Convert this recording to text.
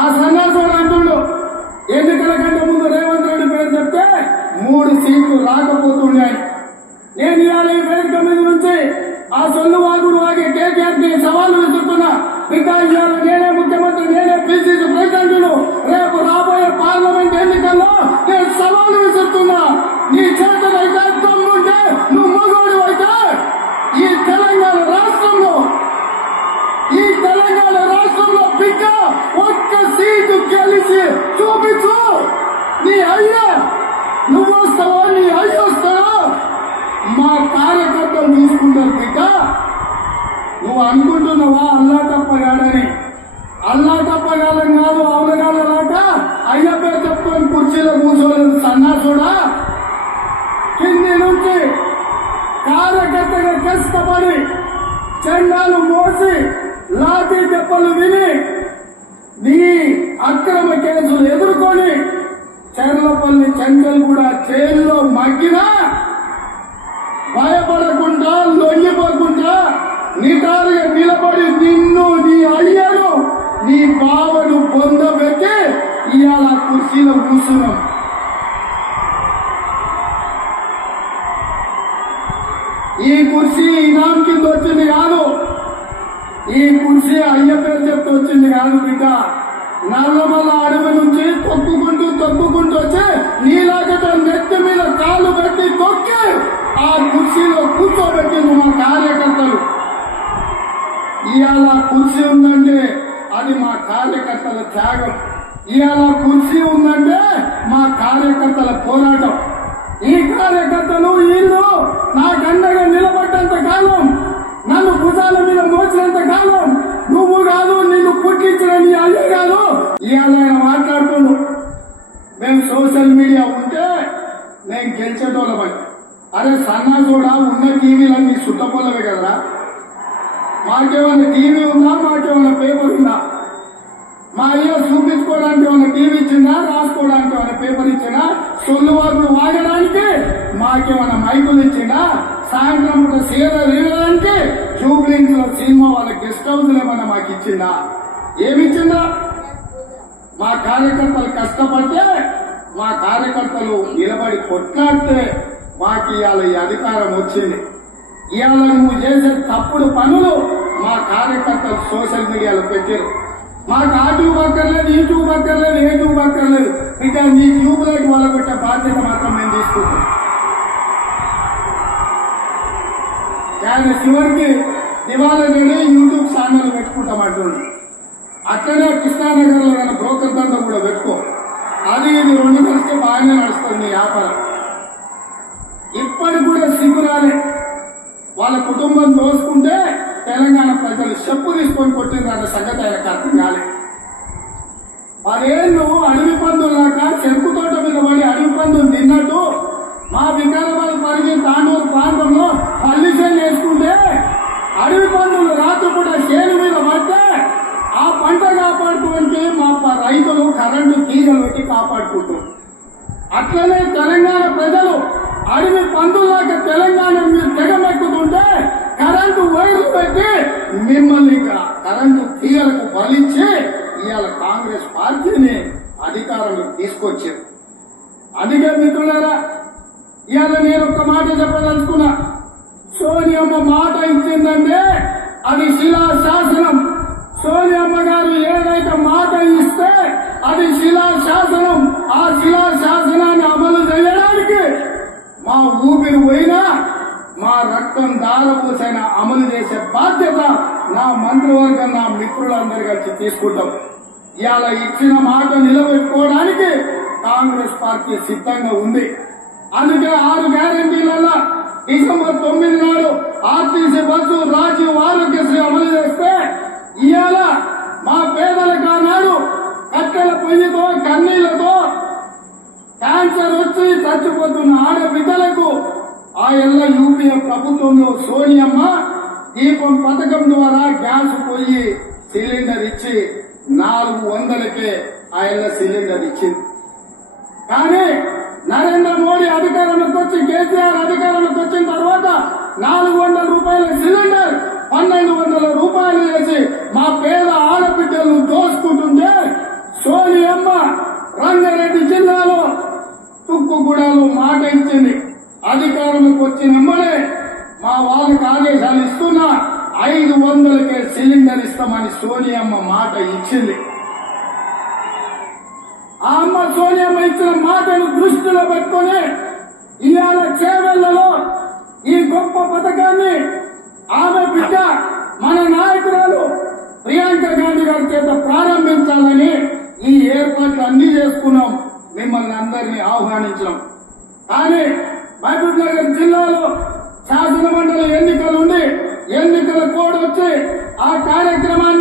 ఆ సన్యాసం అంటుడు. ఎన్నికల కంటే ముందు రేవంత్ రెడ్డి పేరు చెప్తే మూడు సీట్లు రాకపోతున్నాయి నేను ఇవాళ ఈ వేదిక మీద నుంచి ఆ సొల్లు కార్యకర్తలు తీసుకుంటారు బిడ్డ. నువ్వు అనుకుంటున్నావా అల్లా తప్పగాడని అల్లా తప్పగాలం కాదు అవునగాలలాట అయ్యప్ప చెప్పుకొని కుర్చీలో కూర్చోలేదు సన్నాసుడా. కింది నుంచి కార్యకర్తగా కష్టపడి చెండాలు మోసి లాఠీ దెబ్బలు విని నీ అక్రమ కేసులు ఎదుర్కొని చెర్లపల్లి చెంచల్ కూడా జైల్లో మగ్గినా భయపడకుండా లొంగిపోకుండా నిటారుగా నిలబడి నిన్ను నీ అయ్యను నీ బావను పొందబెట్టి ఇవాళ కుర్చీలో కూర్చున్నాం. ఈ కుర్చీ ఇనాం కింద వచ్చింది కాదు. ఈ కుర్చీ అయ్య పేరు చెప్తూ వచ్చింది కాదు బిడ్డ. నల్లమల్ల అడవి నుంచి తొక్కుకుంటూ తొక్కుకుంటూ వచ్చి నీలాగట నెత్తి మీద కాళ్ళు పెట్టి తొక్కి ఆ కుర్చీలో కూర్చోబెట్టింది మా కార్యకర్తలు ఇవాళ కుర్చీ ఉందంటే అది మా కార్యకర్తల త్యాగం. ఇవాళ కుర్చీ ఉందంటే మా కార్యకర్తల పోరాటం. ఈ కార్యకర్తలు వీళ్ళు నా గండగా నిలబడ్డంత కాలం నన్ను భుజాల మీద మోసినంత కాలం నువ్వు కాదు నిన్ను పుట్టించిన నీ అల్లు కాదు. ఇవాళ ఆయన మాట్లాడుతున్నాను మేము సోషల్ మీడియా ఉంటే నేను గెలిచేటోళ్ళమని అరే సన్నా కూడా ఉన్న టీవీలన్నీ సుట్టపోలవే కదరా. మాకేమైనా టీవీ ఉందా? మాకేమైనా పేపర్ ఉందా? మా అయ్యో చూపించుకోవడానికి ఏమైనా టీవీ ఇచ్చిందా? రాసుకోవడానికి ఏమైనా పేపర్ ఇచ్చిందా? సొల్లు వాళ్ళు వాడడానికి మాకేమైనా మైకులు ఇచ్చిందా? సాయంత్రం పూట సీర తీయడానికి జూబ్లింగ్స్లో సినిమా వాళ్ళ గెస్ట్ హౌస్ ఏమైనా మాకు ఇచ్చిందా? ఏమిచ్చిందా మా కార్యకర్తలు కష్టపడితే మా కార్యకర్తలు నిలబడి కొట్లాడితే మాకు ఇవాళ ఈ అధికారం వచ్చింది. ఇవాళ నువ్వు చేసే తప్పుడు పనులు మా కార్యకర్తలు సోషల్ మీడియాలో పెట్టారు మాకు ఆ ట్యూబ్ అక్కర్లేదు ఈ ట్యూబ్ అక్కర్లేదు ఏ ట్యూబ్ అక్కర్లేదు ఇంకా నీ ట్యూబ్ లైట్ వాళ్ళ పెట్టే బాధ్యత మాత్రం మేము తీసుకుంటాం. ఆయన చివరికి దివాళ నేనే యూట్యూబ్ ఛానల్ పెట్టుకుంటామంటుండే అట్లనే కృష్ణానగర్లో ఉన్న బ్రోకర్ దందా కూడా పెట్టుకో. అది ఇది రెండు కలిస్తే బాగానే నడుస్తుంది వ్యాపారం. ఇప్పటికి కూడా సిగ్గురాలే వాళ్ళ కుటుంబం దోసుకుంటే తెలంగాణ ప్రజలు చెప్పు తీసుకొని కొట్టిందన్న సంగతి ఆయనకు అర్థం కాలే. మరేళ్ళు అడవి పందులాక చెరుకు తోట మీద పడి అడవి పందులు తిన్నట్టు మా వికారాబాద్ పరిగి తాండూరు ప్రాంతంలో పల్లి చేను వేసుకుంటే అడవి పందులు రాత్రిపూట చేను మీద పడితే ఆ పంట కాపాడుకోవడానికి మా రైతులు కరెంటు తీగలు పెట్టి కాపాడుకుంటారు అట్లనే తెలంగాణ ప్రజలు అడవి పందులాగా తెలంగాణ మీరు తెగమెక్కుతుంటే కరెంటు వైర్లు పెట్టి మిమ్మల్ని కరెంటు తీగలకు బలించి ఇవాళ కాంగ్రెస్ పార్టీని అధికారంలోకి తీసుకొచ్చారు అందుకే మిత్రులారా ఇవాళ నేను ఒక మాట చెప్పదలుచుకున్నా. సోనియమ్మ మాట ఇచ్చిందంటే అది శిలా శాసనం సోనియమ్మ గారు ఏదైతే మాట ఇస్తే అది శిలా శాసనం ఆ శిలా శాసనాన్ని అమలు చేయడానికి మా ఊపిరి పోయినా మా రక్తం దారపోసైన అమలు చేసే బాధ్యత నా మంత్రివర్గం నా మిత్రులందరి కలిసి తీసుకుంటాం. ఇవాళ ఇచ్చిన మాట నిలబెట్టుకోవడానికి కాంగ్రెస్ పార్టీ సిద్ధంగా ఉంది. అందుకే ఆరు గ్యారంటీలలో డిసెంబర్ తొమ్మిది నాడు ఆర్టీసీ బస్సు రాజీవ్ ఆరోగ్యశ్రీ అమలు చేస్తే ఇవాళ మా పేదలకు ఆనాడు కట్టెల పొయ్యితో కన్నీళ్ళతో క్యాన్సర్ వచ్చి చచ్చిపోతున్న ఆడబిడ్డలకు ఆ ఎల్ల యూపీఏ ప్రభుత్వంలో సోనియమ్మ దీపం పథకం ద్వారా గ్యాస్ పోయి సిలిండర్ ఇచ్చి నాలుగు వందలకే ఆయన సిలిండర్ ఇచ్చింది. కానీ నరేంద్ర మోడీ అధికారంలోకి వచ్చి కేసీఆర్ అధికారంలోకి వచ్చిన తర్వాత నాలుగు వందల రూపాయల సిలిండర్ పన్నెండు వందల రూపాయలు వేసి మా పేద ఆడబిడ్డలను దోసుకుంటూ ఐదు వందలకే సిలిండర్ ఇస్తామని సోనియమ్మ మాట ఇచ్చింది. ఆ అమ్మ సోనియమ్మ ఇచ్చిన మాటను దృష్టిలో పెట్టుకుని ఇవాళ చేవెళ్ళలో ఈ గొప్ప పథకాన్ని ఆమె బిడ్డ మన నాయకురాలు ప్రియాంక గాంధీ గారి చేత ప్రారంభించాలని ఈ ఏర్పాట్లు అన్ని చేసుకున్నాం. మిమ్మల్ని అందరినీ ఆహ్వానించాం. కానీ మహబూబ్ నగర్ జిల్లాలో శాసనమండలి ఎన్నికలు ఉండి ఎన్నికల కోడ్ వచ్చి ఆ కార్యక్రమాన్ని